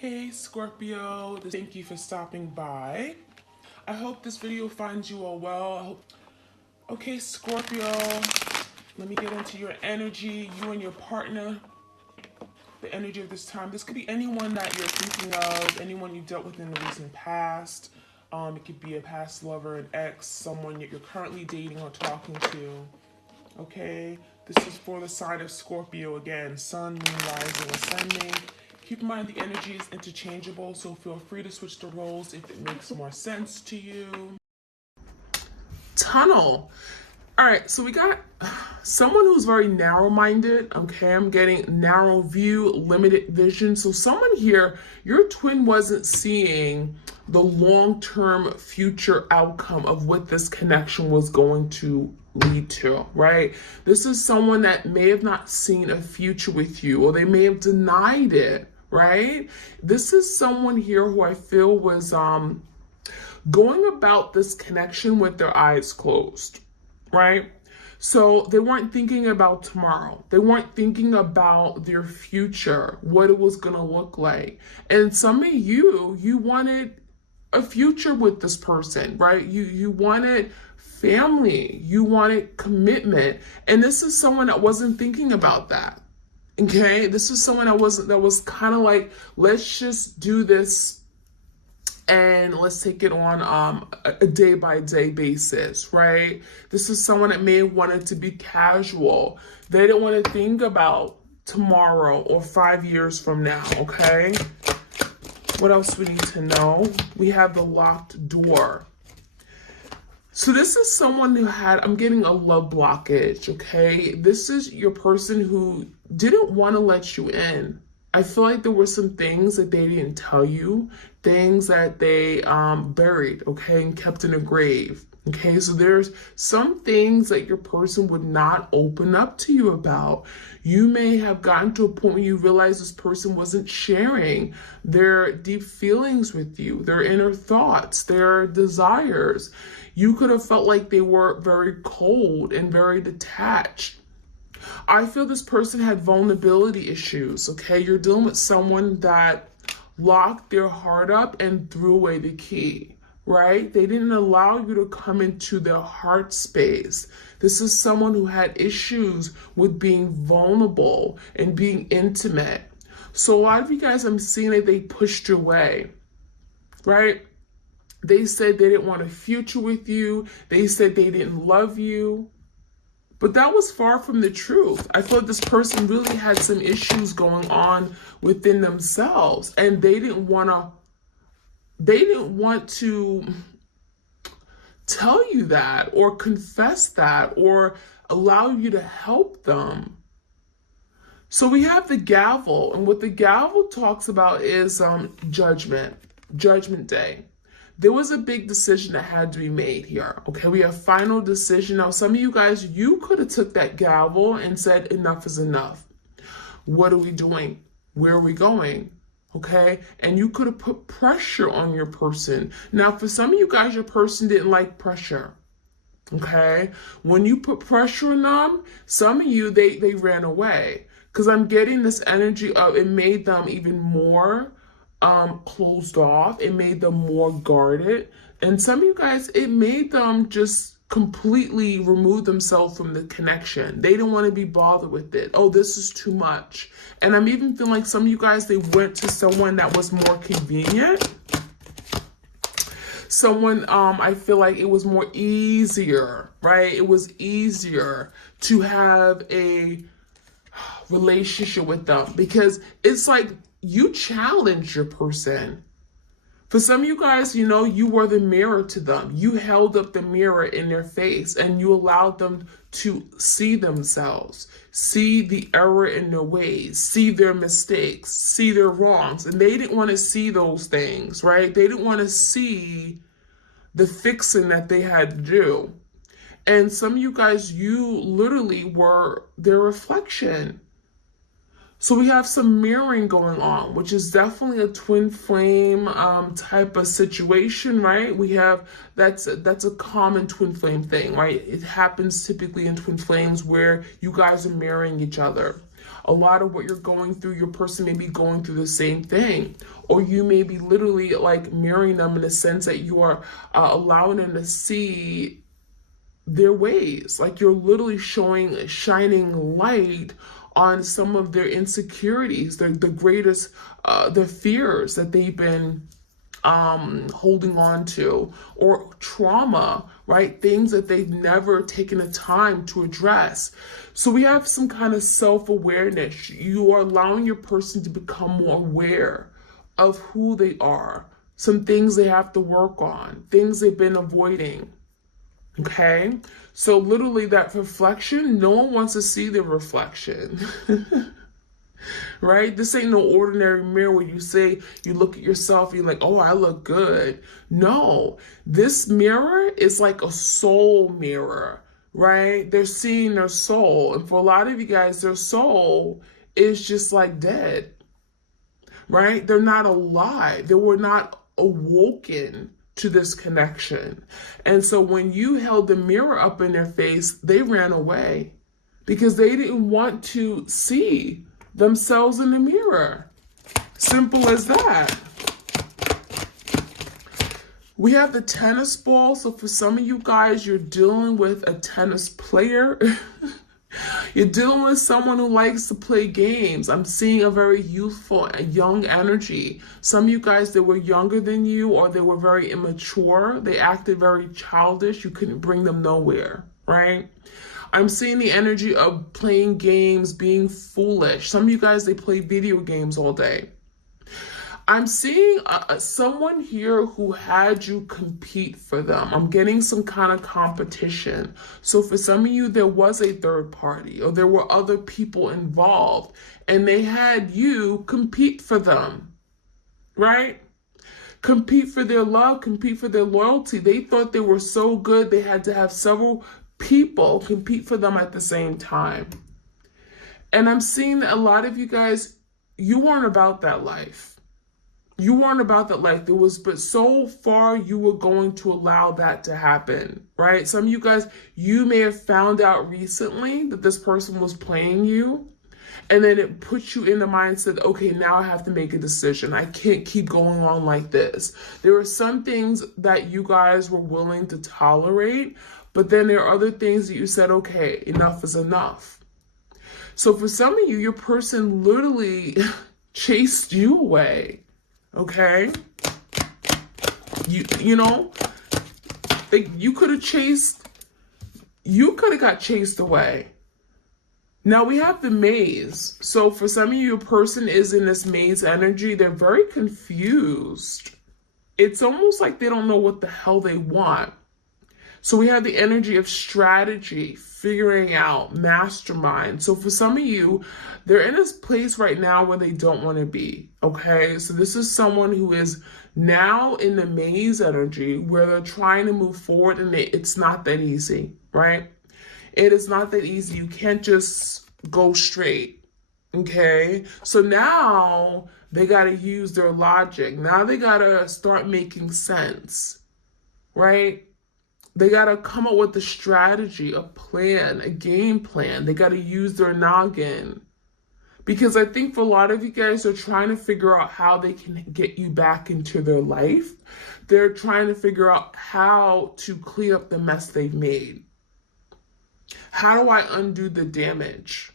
Hey Scorpio, thank you for stopping by. I hope this video finds you all well. Okay, Scorpio, let me get into your energy, you and your partner, the energy of this time. This could be anyone that you're thinking of, anyone you dealt with in the recent past. It could be a past lover, an ex, someone that you're currently dating or talking to. Okay, this is for the sign of Scorpio again, sun, moon, rising, ascending. Keep in mind the energy is interchangeable, so feel free to switch the roles if it makes more sense to you. Tunnel. All right, so we got someone who's very narrow-minded. Okay, I'm getting narrow view, limited vision. So someone here, your twin wasn't seeing the long-term future outcome of what this connection was going to lead to, right? This is someone that may have not seen a future with you, or they may have denied it, right? This is someone here who I feel was going about this connection with their eyes closed, right? So they weren't thinking about tomorrow. They weren't thinking about their future, what it was going to look like. And some of you wanted a future with this person, right? You wanted family, you wanted commitment. And this is someone that wasn't thinking about that. Okay? This is someone that was kind of like, let's just do this and let's take it on a day-by-day basis, right? This is someone that may want it to be casual. They didn't want to think about tomorrow or 5 years from now, okay? What else we need to know? We have the locked door. So this is someone who I'm getting a love blockage, okay? This is your person who didn't want to let you in. I feel like there were some things that they didn't tell you, things that they buried, okay, and kept in a grave, okay? So there's some things that your person would not open up to you about. You may have gotten to a point where you realize this person wasn't sharing their deep feelings with you, their inner thoughts, their desires. You could have felt like they were very cold and very detached. I feel this person had vulnerability issues, okay? You're dealing with someone that locked their heart up and threw away the key, right? They didn't allow you to come into their heart space. This is someone who had issues with being vulnerable and being intimate. So a lot of you guys, I'm seeing that they pushed your way, right? They said they didn't want a future with you. They said they didn't love you. But that was far from the truth. I thought this person really had some issues going on within themselves, and they didn't want to tell you that or confess that or allow you to help them. So we have the gavel, and what the gavel talks about is judgment day. There was a big decision that had to be made here. Okay, we have final decision. Now, some of you guys, you could have took that gavel and said, enough is enough. What are we doing? Where are we going? Okay, and you could have put pressure on your person. Now, for some of you guys, your person didn't like pressure. Okay, when you put pressure on them, some of you, they ran away. Because I'm getting this energy of it made them even more closed off. It made them more guarded. And some of you guys, it made them just completely remove themselves from the connection. They didn't want to be bothered with it. Oh, this is too much. And I'm even feeling like some of you guys, they went to someone that was more convenient. Someone, I feel like it was more easier, right? It was easier to have a relationship with them because it's like, you challenge your person. For some of you guys, you were the mirror to them. You held up the mirror in their face and you allowed them to see themselves, see the error in their ways, see their mistakes, see their wrongs. And they didn't want to see those things, right? They didn't want to see the fixing that they had to do. And some of you guys, you literally were their reflection. So we have some mirroring going on, which is definitely a twin flame type of situation, right? We have, that's a common twin flame thing, right? It happens typically in twin flames where you guys are mirroring each other. A lot of what you're going through, your person may be going through the same thing. or you may be literally like mirroring them in the sense that you are allowing them to see their ways. Like you're literally shining light on some of their insecurities, the greatest, the fears that they've been holding on to, or trauma, right? Things that they've never taken the time to address. So we have some kind of self-awareness. You are allowing your person to become more aware of who they are, some things they have to work on, things they've been avoiding. Okay, so literally that reflection, no one wants to see the reflection. Right? This ain't no ordinary mirror where you say, you look at yourself, you're like, oh, I look good. No, this mirror is like a soul mirror, right? They're seeing their soul. And for a lot of you guys, their soul is just like dead, right? They're not alive. They were not awoken to this connection. And so when you held the mirror up in their face, they ran away because they didn't want to see themselves in the mirror. Simple as that. We have the tennis ball. So for some of you guys, you're dealing with a tennis player. You're dealing with someone who likes to play games. I'm seeing a very youthful and young energy. Some of you guys, they were younger than you, or they were very immature. They acted very childish. You couldn't bring them nowhere, right? I'm seeing the energy of playing games, being foolish. Some of you guys, they play video games all day. I'm seeing someone here who had you compete for them. I'm getting some kind of competition. So for some of you, there was a third party, or there were other people involved, and they had you compete for them, right? Compete for their love, compete for their loyalty. They thought they were so good, they had to have several people compete for them at the same time. And I'm seeing that a lot of you guys, you weren't about that life. You weren't about that life. There was, but so far you were going to allow that to happen, right? Some of you guys, you may have found out recently that this person was playing you, and then it puts you in the mindset, okay, now I have to make a decision. I can't keep going on like this. There were some things that you guys were willing to tolerate, but then there are other things that you said, okay, enough is enough. So for some of you, your person literally chased you away. Okay, you know, you could have got chased away. Now we have the maze. So for some of you, a person is in this maze energy. They're very confused. It's almost like they don't know what the hell they want. So we have the energy of strategy, figuring out, mastermind. So for some of you, they're in this place right now where they don't want to be, okay? So this is someone who is now in the maze energy where they're trying to move forward, and it's not that easy, right? It is not that easy. You can't just go straight, okay? So now they got to use their logic. Now they got to start making sense, right? They got to come up with a strategy, a plan, a game plan. They got to use their noggin. Because I think for a lot of you guys, they're trying to figure out how they can get you back into their life. They're trying to figure out how to clean up the mess they've made. How do I undo the damage?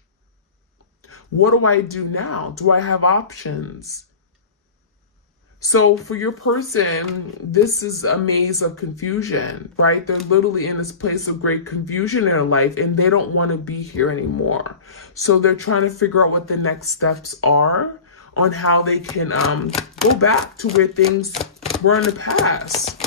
What do I do now? Do I have options? So for your person, this is a maze of confusion, right? They're literally in this place of great confusion in their life, and they don't want to be here anymore. So they're trying to figure out what the next steps are on how they can go back to where things were in the past.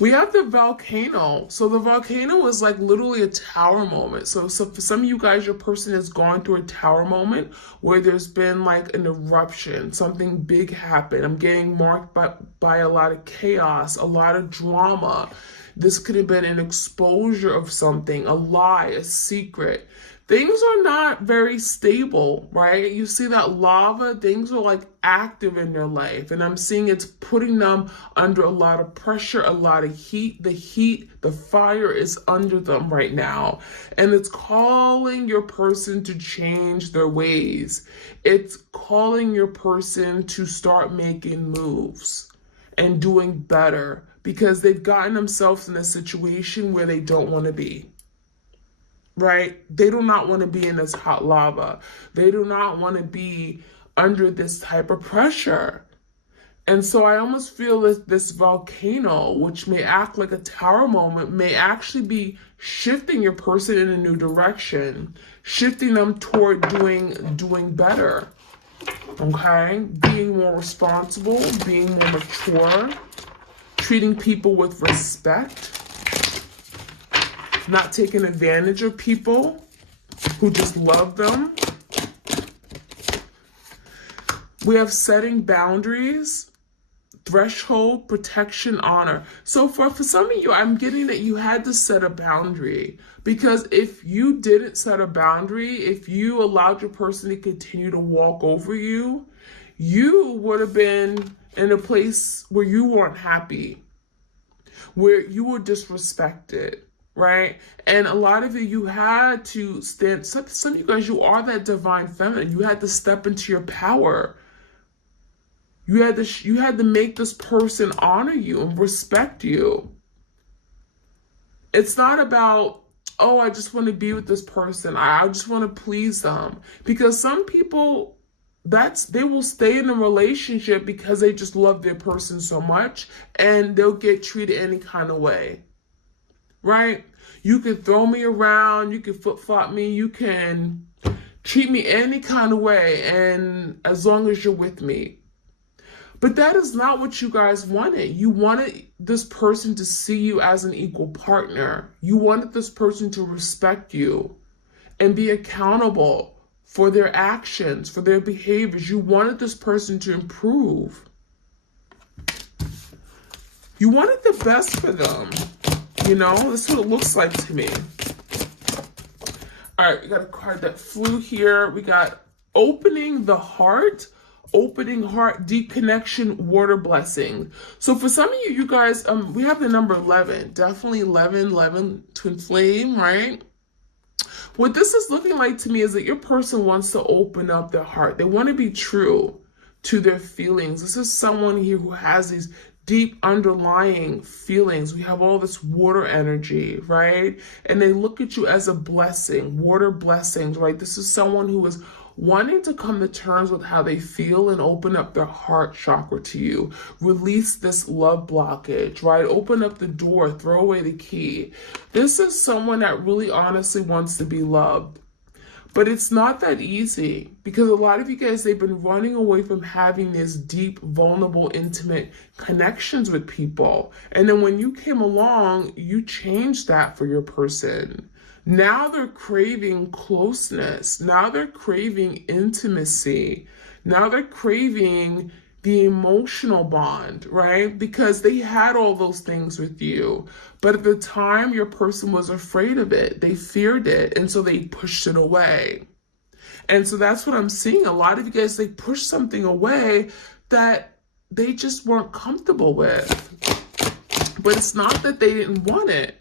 We have the volcano. So the volcano is like literally a tower moment. So for some of you guys, your person has gone through a tower moment where there's been like an eruption, something big happened. I'm getting marked by a lot of chaos, a lot of drama. This could have been an exposure of something, a lie, a secret. things are not very stable, right? You see that lava, things are like active in their life. And I'm seeing it's putting them under a lot of pressure, a lot of heat. The fire is under them right now. And it's calling your person to change their ways. It's calling your person to start making moves and doing better because they've gotten themselves in a situation where they don't want to be. Right? They do not want to be in this hot lava. They do not want to be under this type of pressure. And so I almost feel that this volcano, which may act like a tower moment, may actually be shifting your person in a new direction, shifting them toward doing better. Okay? Being more responsible, being more mature, treating people with respect, not taking advantage of people who just love them. We have setting boundaries, threshold, protection, honor. So for some of you, I'm getting that you had to set a boundary, because if you didn't set a boundary, if you allowed your person to continue to walk over you, you would have been in a place where you weren't happy, where you were disrespected. Right? And a lot of you had to stand, some of you guys, you are that divine feminine. You had to step into your power. You had to make this person honor you and respect you. It's not about, oh, I just want to be with this person. I just want to please them. Because some people, they will stay in a relationship because they just love their person so much, and they'll get treated any kind of way. Right? You can throw me around, you can flip-flop me, you can treat me any kind of way, and as long as you're with me. But that is not what you guys wanted. You wanted this person to see you as an equal partner. You wanted this person to respect you and be accountable for their actions, for their behaviors. You wanted this person to improve. You wanted the best for them. You know, this is what it looks like to me. All right, we got a card that flew here. We got opening the heart, deep connection, water blessing. So for some of you guys, we have the number 11. Definitely 11, twin flame, right? What this is looking like to me is that your person wants to open up their heart. They want to be true to their feelings. This is someone here who has these deep underlying feelings. We have all this water energy, right? And they look at you as a blessing, water blessings, right? This is someone who is wanting to come to terms with how they feel and open up their heart chakra to you. Release this love blockage, right? Open up the door, throw away the key. This is someone that really honestly wants to be loved. But it's not that easy, because a lot of you guys, they've been running away from having these deep, vulnerable, intimate connections with people. And then when you came along, you changed that for your person. Now they're craving closeness. Now they're craving intimacy. Now they're craving the emotional bond, right? Because they had all those things with you. But at the time, your person was afraid of it. They feared it. And so they pushed it away. And so that's what I'm seeing. A lot of you guys, they push something away that they just weren't comfortable with. But it's not that they didn't want it.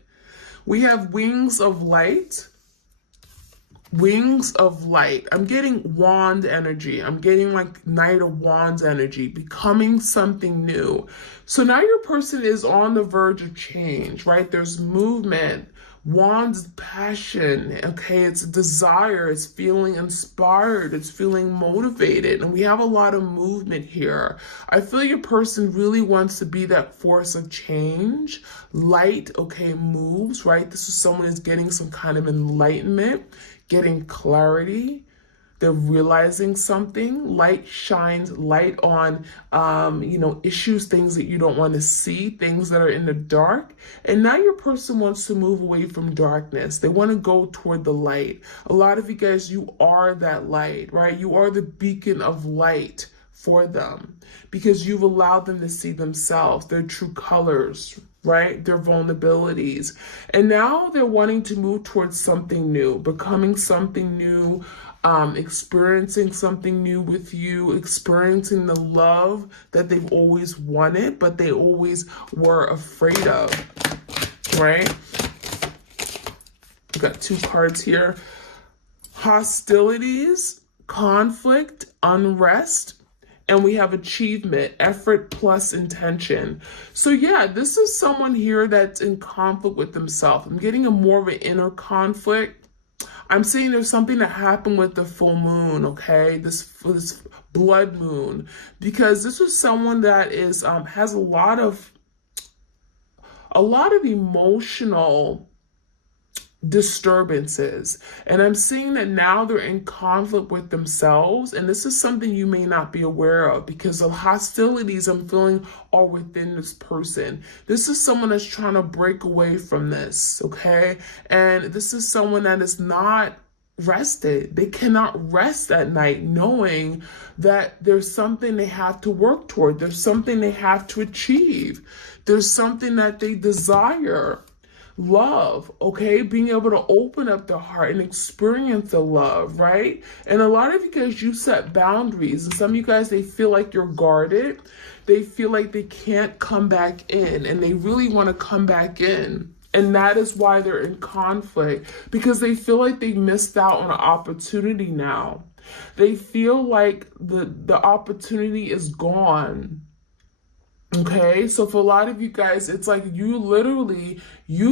We have wings of light. Wings of light. I'm getting wand energy. I'm getting like Knight of Wands energy, becoming something new. So now your person is on the verge of change, right? There's movement. Wands, passion, okay? It's a desire. It's feeling inspired. It's feeling motivated. And we have a lot of movement here. I feel your person really wants to be that force of change. Light, okay, moves, right? This is someone who's getting some kind of enlightenment, getting clarity. They're realizing something. Light shines light on, issues, things that you don't want to see, things that are in the dark. And now your person wants to move away from darkness. They want to go toward the light. A lot of you guys, you are that light, right? You are the beacon of light for them because you've allowed them to see themselves, their true colors, right? Their vulnerabilities. And now they're wanting to move towards something new, becoming something new, experiencing something new with you, experiencing the love that they've always wanted, but they always were afraid of, right? We've got 2 cards here. Hostilities, conflict, unrest, and we have achievement, effort plus intention. So yeah, this is someone here that's in conflict with themselves. I'm getting a more of an inner conflict. I'm saying there's something that happened with the full moon, okay? This blood moon, because this is someone that is has a lot of emotional disturbances, and I'm seeing that now they're in conflict with themselves, and this is something you may not be aware of because the hostilities I'm feeling are within this person. This is someone that's trying to break away from this, okay? And this is someone that is not rested. They cannot rest at night knowing that there's something they have to work toward. There's something they have to achieve. There's something that they desire. Love, okay? Being able to open up their heart and experience the love, right? And a lot of you guys, you set boundaries. And some of you guys, they feel like you're guarded. They feel like they can't come back in, and they really want to come back in. And that is why they're in conflict, because they feel like they missed out on an opportunity now. They feel like the opportunity is gone. Okay, so for a lot of you guys, it's like you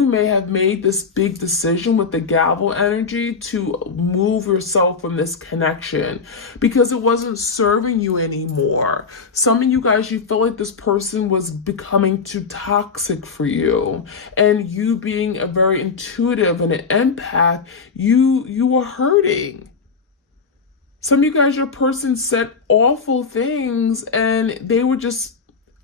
may have made this big decision with the gavel energy to move yourself from this connection because it wasn't serving you anymore. Some of you guys, you feel like this person was becoming too toxic for you, and you being a very intuitive and an empath, you were hurting. Some of you guys, your person said awful things and they were just,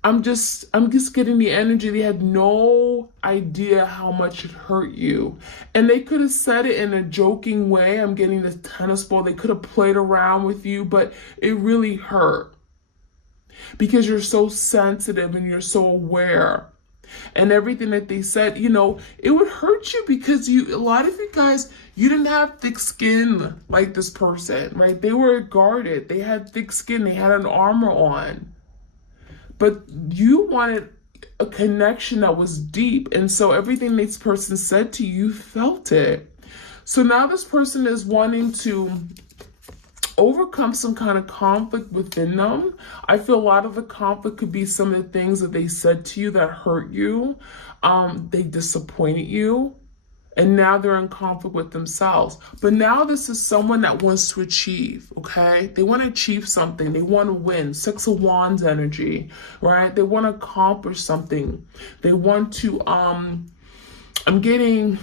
I'm just getting the energy. They had no idea how much it hurt you. And they could have said it in a joking way. I'm getting this tennis ball. They could have played around with you, but it really hurt because you're so sensitive and you're so aware. And everything that they said, it would hurt you because a lot of you guys, you didn't have thick skin like this person, right? They were guarded. They had thick skin. They had an armor on. But you wanted a connection that was deep. And so everything this person said to you, you felt it. So now this person is wanting to overcome some kind of conflict within them. I feel a lot of the conflict could be some of the things that they said to you that hurt you. They disappointed you. And now they're in conflict with themselves. But now this is someone that wants to achieve, okay? They want to achieve something. They want to win. 6 of Wands energy, right? They want to accomplish something. They want to, I'm getting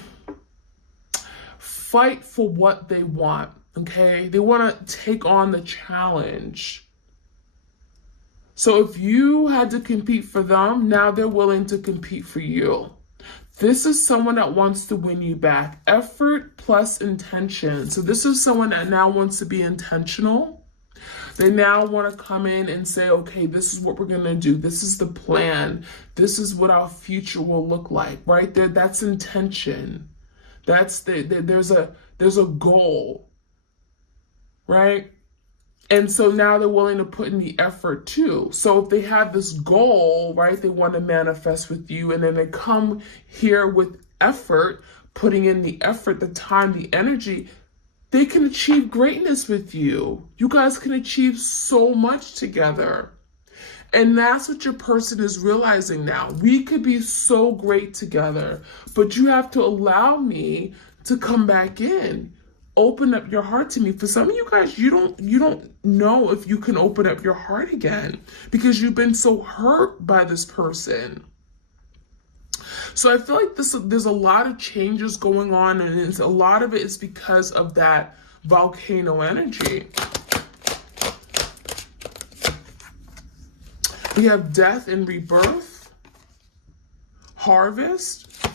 fight for what they want, okay? They want to take on the challenge. So if you had to compete for them, now they're willing to compete for you. This is someone that wants to win you back. Effort plus intention. So this is someone that now wants to be intentional. They now want to come in and say, okay, this is what we're going to do. This is the plan. This is what our future will look like, right there. That's intention. There's a goal, right? And so now they're willing to put in the effort too. So if they have this goal, right, they want to manifest with you, and then they come here with effort, putting in the effort, the time, the energy, they can achieve greatness with you. You guys can achieve so much together. And that's what your person is realizing now. We could be so great together, but you have to allow me to come back in. Open up your heart to me. For some of you guys, you don't know if you can open up your heart again because you've been so hurt by this person. So I feel like there's a lot of changes going on, and a lot of it is because of that volcano energy. We have death and rebirth, harvest,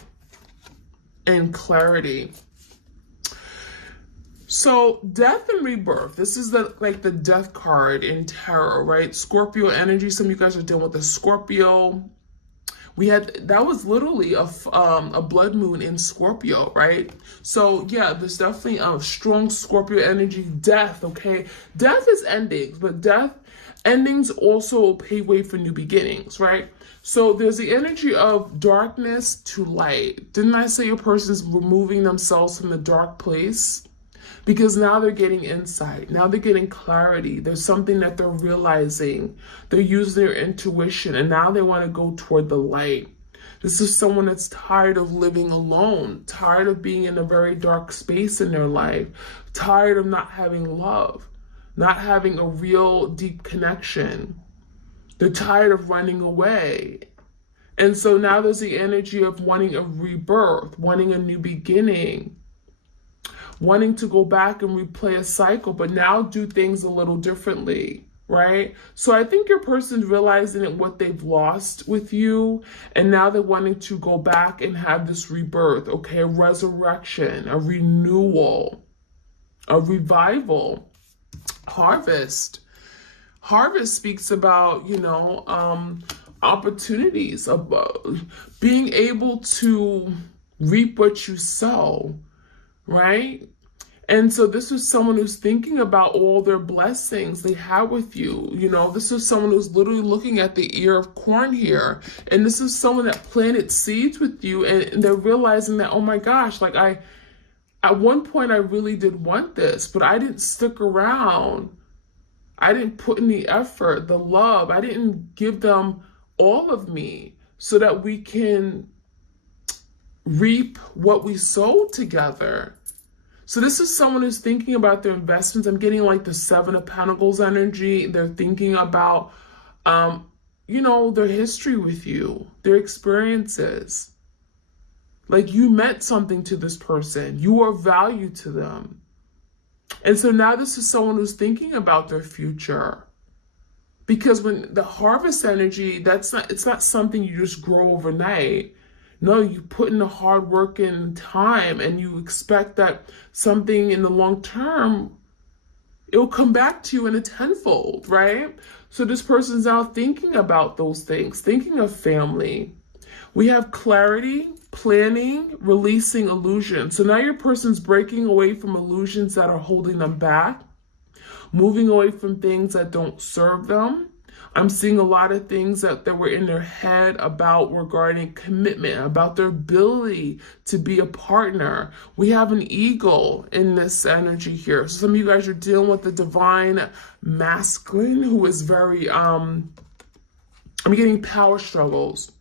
and clarity. So death and rebirth. This is the death card in tarot, right? Scorpio energy. Some of you guys are dealing with the Scorpio. That was literally a blood moon in Scorpio, right? So yeah, there's definitely a strong Scorpio energy. Death, okay? Death is endings, but endings also pave way for new beginnings, right? So there's the energy of darkness to light. Didn't I say a person's removing themselves from the dark place? Because now they're getting insight. Now they're getting clarity. There's something that they're realizing. They're using their intuition, and now they want to go toward the light. This is someone that's tired of living alone, tired of being in a very dark space in their life, tired of not having love, not having a real deep connection. They're tired of running away. And so now there's the energy of wanting a rebirth, wanting a new beginning, wanting to go back and replay a cycle, but now do things a little differently, right? So I think your person's realizing that what they've lost with you, and now they're wanting to go back and have this rebirth, okay? A resurrection, a renewal, a revival, harvest. Harvest speaks about, opportunities, of being able to reap what you sow, right? And so this is someone who's thinking about all their blessings they have with you. This is someone who's literally looking at the ear of corn here. And this is someone that planted seeds with you, and they're realizing that, oh my gosh, at one point I really did want this, but I didn't stick around. I didn't put in the effort, the love. I didn't give them all of me so that we can reap what we sowed together. So this is someone who's thinking about their investments. I'm getting the Seven of Pentacles energy. They're thinking about, their history with you, their experiences. You meant something to this person. You are value to them. And so now this is someone who's thinking about their future. Because when the harvest energy, it's not something you just grow overnight. No, you put in the hard work and time, and you expect that something in the long term, it'll come back to you in a tenfold, right? So this person's now thinking about those things, thinking of family. We have clarity, planning, releasing illusions. So now your person's breaking away from illusions that are holding them back, moving away from things that don't serve them. I'm seeing a lot of things that were in their head about regarding commitment, about their ability to be a partner. We have an eagle in this energy here. So some of you guys are dealing with the divine masculine who is very, I'm getting power struggles.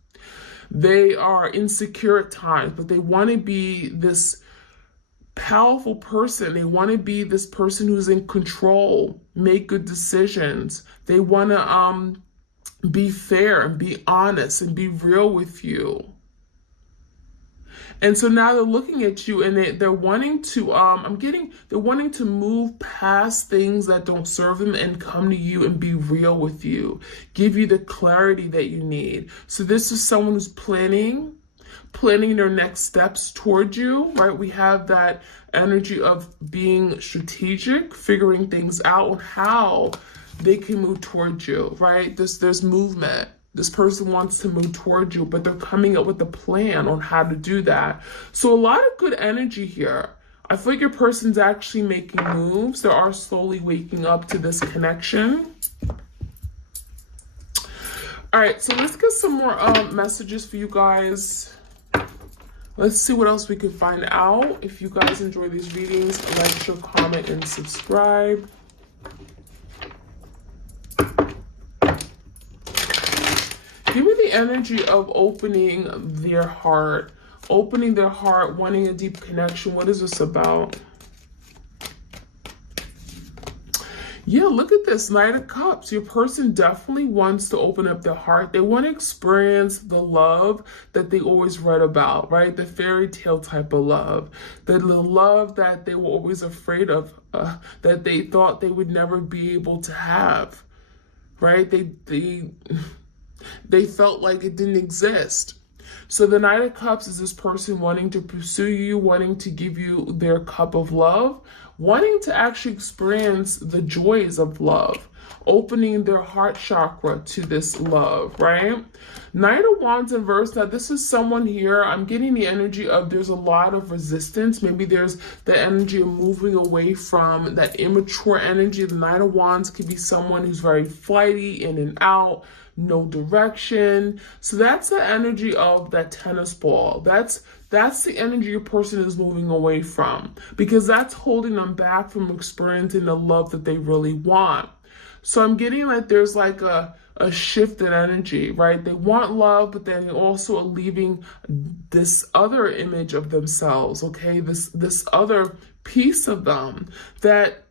They are insecure at times, but they want to be this powerful person. They want to be this person who's in control, make good decisions. They want to be fair and be honest and be real with you. And so now they're looking at you, and they're wanting to, they're wanting to move past things that don't serve them and come to you and be real with you, give you the clarity that you need. So this is someone who's planning their next steps towards you, right? We have that energy of being strategic, figuring things out on how they can move towards you, right? There's movement. This person wants to move towards you, but they're coming up with a plan on how to do that. So a lot of good energy here. I feel like your person's actually making moves. They are slowly waking up to this connection. All right, so let's get some more messages for you guys. Let's see what else we can find out. If you guys enjoy these readings, like, share, comment, and subscribe. Give me the energy of opening their heart, wanting a deep connection. What is this about? Yeah, look at this, Knight of Cups. Your person definitely wants to open up their heart. They want to experience the love that they always read about, right? The fairy tale type of love. The love that they were always afraid of, that they thought they would never be able to have, right? They felt like it didn't exist. So the Knight of Cups is this person wanting to pursue you, wanting to give you their cup of love, wanting to actually experience the joys of love, opening their heart chakra to this love, right? Knight of Wands in reverse. Now, this is someone here, I'm getting the energy of there's a lot of resistance. Maybe there's the energy of moving away from that immature energy. The Knight of Wands could be someone who's very flighty, in and out, no direction. So that's the energy of that tennis ball. That's the energy your person is moving away from, because that's holding them back from experiencing the love that they really want. So I'm getting like there's like a shift in energy, right? They want love, but then they also are leaving this other image of themselves, okay? This other piece of them that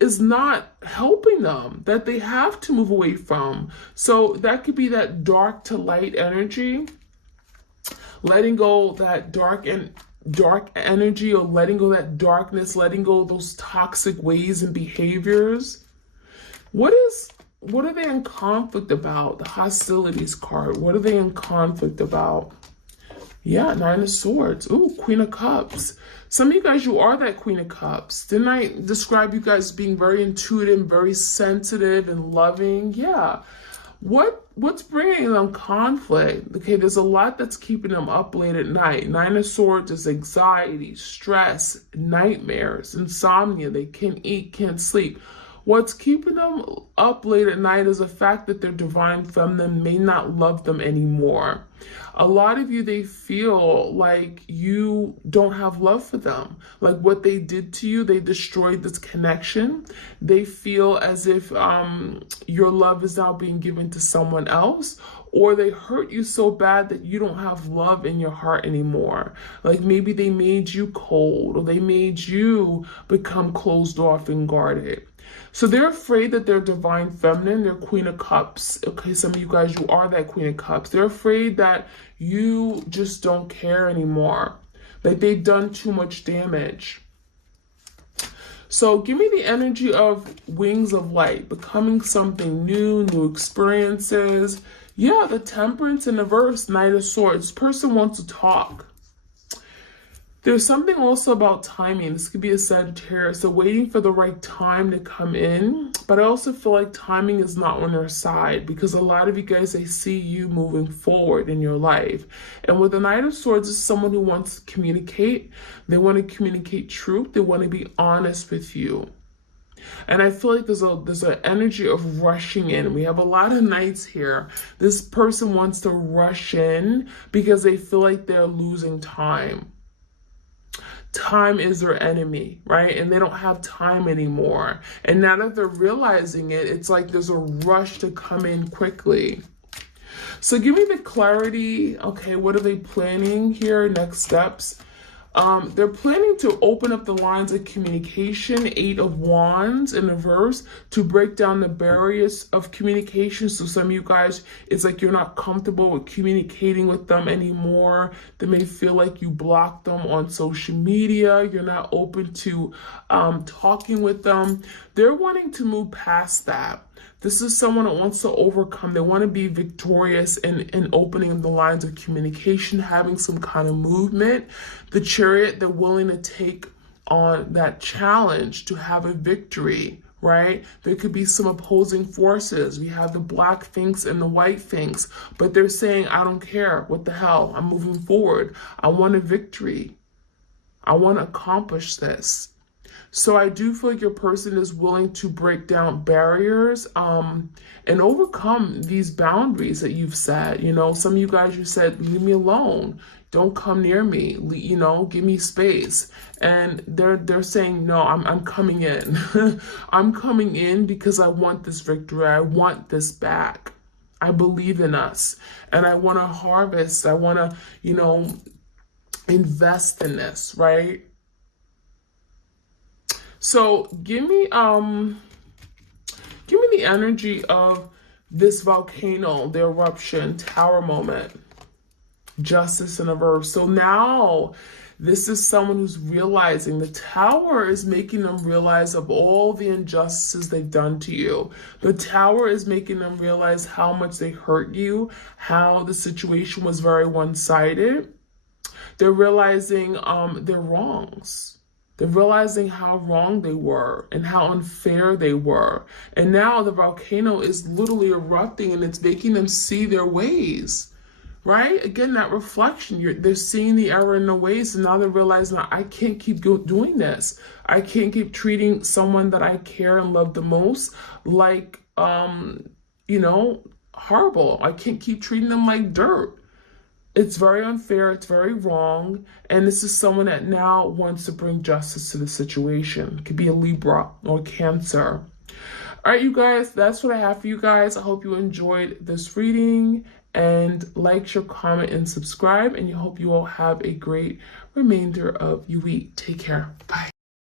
is not helping them, that they have to move away from. So that could be that dark to light energy, letting go that dark energy, or letting go that darkness, letting go of those toxic ways and behaviors. What are they in conflict about? The hostilities card. What are they in conflict about? Yeah, Nine of Swords. Ooh, Queen of Cups. Some of you guys, you are that Queen of Cups. Didn't I describe you guys being very intuitive, very sensitive and loving? Yeah. What's bringing them conflict? Okay, there's a lot that's keeping them up late at night. Nine of Swords is anxiety, stress, nightmares, insomnia. They can't eat, can't sleep. What's keeping them up late at night is the fact that their divine feminine may not love them anymore. A lot of you, they feel like you don't have love for them. Like what they did to you, they destroyed this connection. They feel as if your love is now being given to someone else, or they hurt you so bad that you don't have love in your heart anymore. Like maybe they made you cold, or they made you become closed off and guarded. So they're afraid that their divine feminine, their Queen of Cups, okay, some of you guys, you are that Queen of Cups. They're afraid that you just don't care anymore. Like they've done too much damage. So give me the energy of wings of light, becoming something new, new experiences. Yeah, the Temperance in the verse, Knight of Swords. This person wants to talk. There's something also about timing. This could be a Sagittarius. So waiting for the right time to come in. But I also feel like timing is not on their side, because a lot of you guys, they see you moving forward in your life. And with the Knight of Swords, is someone who wants to communicate. They want to communicate truth. They want to be honest with you. And I feel like there's an energy of rushing in. We have a lot of knights here. This person wants to rush in because they feel like they're losing time. Time is their enemy, right? And they don't have time anymore. And now that they're realizing it, it's like there's a rush to come in quickly. So give me the clarity. Okay, what are they planning here? Next steps. They're planning to open up the lines of communication, Eight of Wands in reverse, to break down the barriers of communication. So some of you guys, it's like you're not comfortable with communicating with them anymore. They may feel like you blocked them on social media. You're not open to talking with them. They're wanting to move past that. This is someone that wants to overcome. They want to be victorious in opening the lines of communication, having some kind of movement. The Chariot, they're willing to take on that challenge to have a victory, right? There could be some opposing forces. We have the Black Sphinx and the White Sphinx, but they're saying, I don't care. What the hell? I'm moving forward. I want a victory. I want to accomplish this. So I do feel like your person is willing to break down barriers and overcome these boundaries that you've set. You know, some of you guys, you said, leave me alone. Don't come near me. You know, give me space. And they're saying, no, I'm coming in. I'm coming in because I want this victory. I want this back. I believe in us. And I want to harvest. I want to, you know, invest in this, right? So give me the energy of this volcano, the eruption, tower moment, justice in reverse. So now This is someone who's realizing the Tower is making them realize of all the injustices they've done to you. The Tower is making them realize how much they hurt you, how the situation was very one-sided. They're realizing their wrongs. They're realizing how wrong they were and how unfair they were. And now the volcano is literally erupting and it's making them see their ways, right? Again, that reflection, they're seeing the error in their ways, and now they're realizing, I can't keep doing this. I can't keep treating someone that I care and love the most like, horrible. I can't keep treating them like dirt. It's very unfair, it's very wrong, and this is someone that now wants to bring justice to the situation. It could be a Libra or Cancer. All right, you guys, that's what I have for you guys. I hope you enjoyed this reading, and like, share, comment, and subscribe, and I hope you all have a great remainder of your week. Take care. Bye.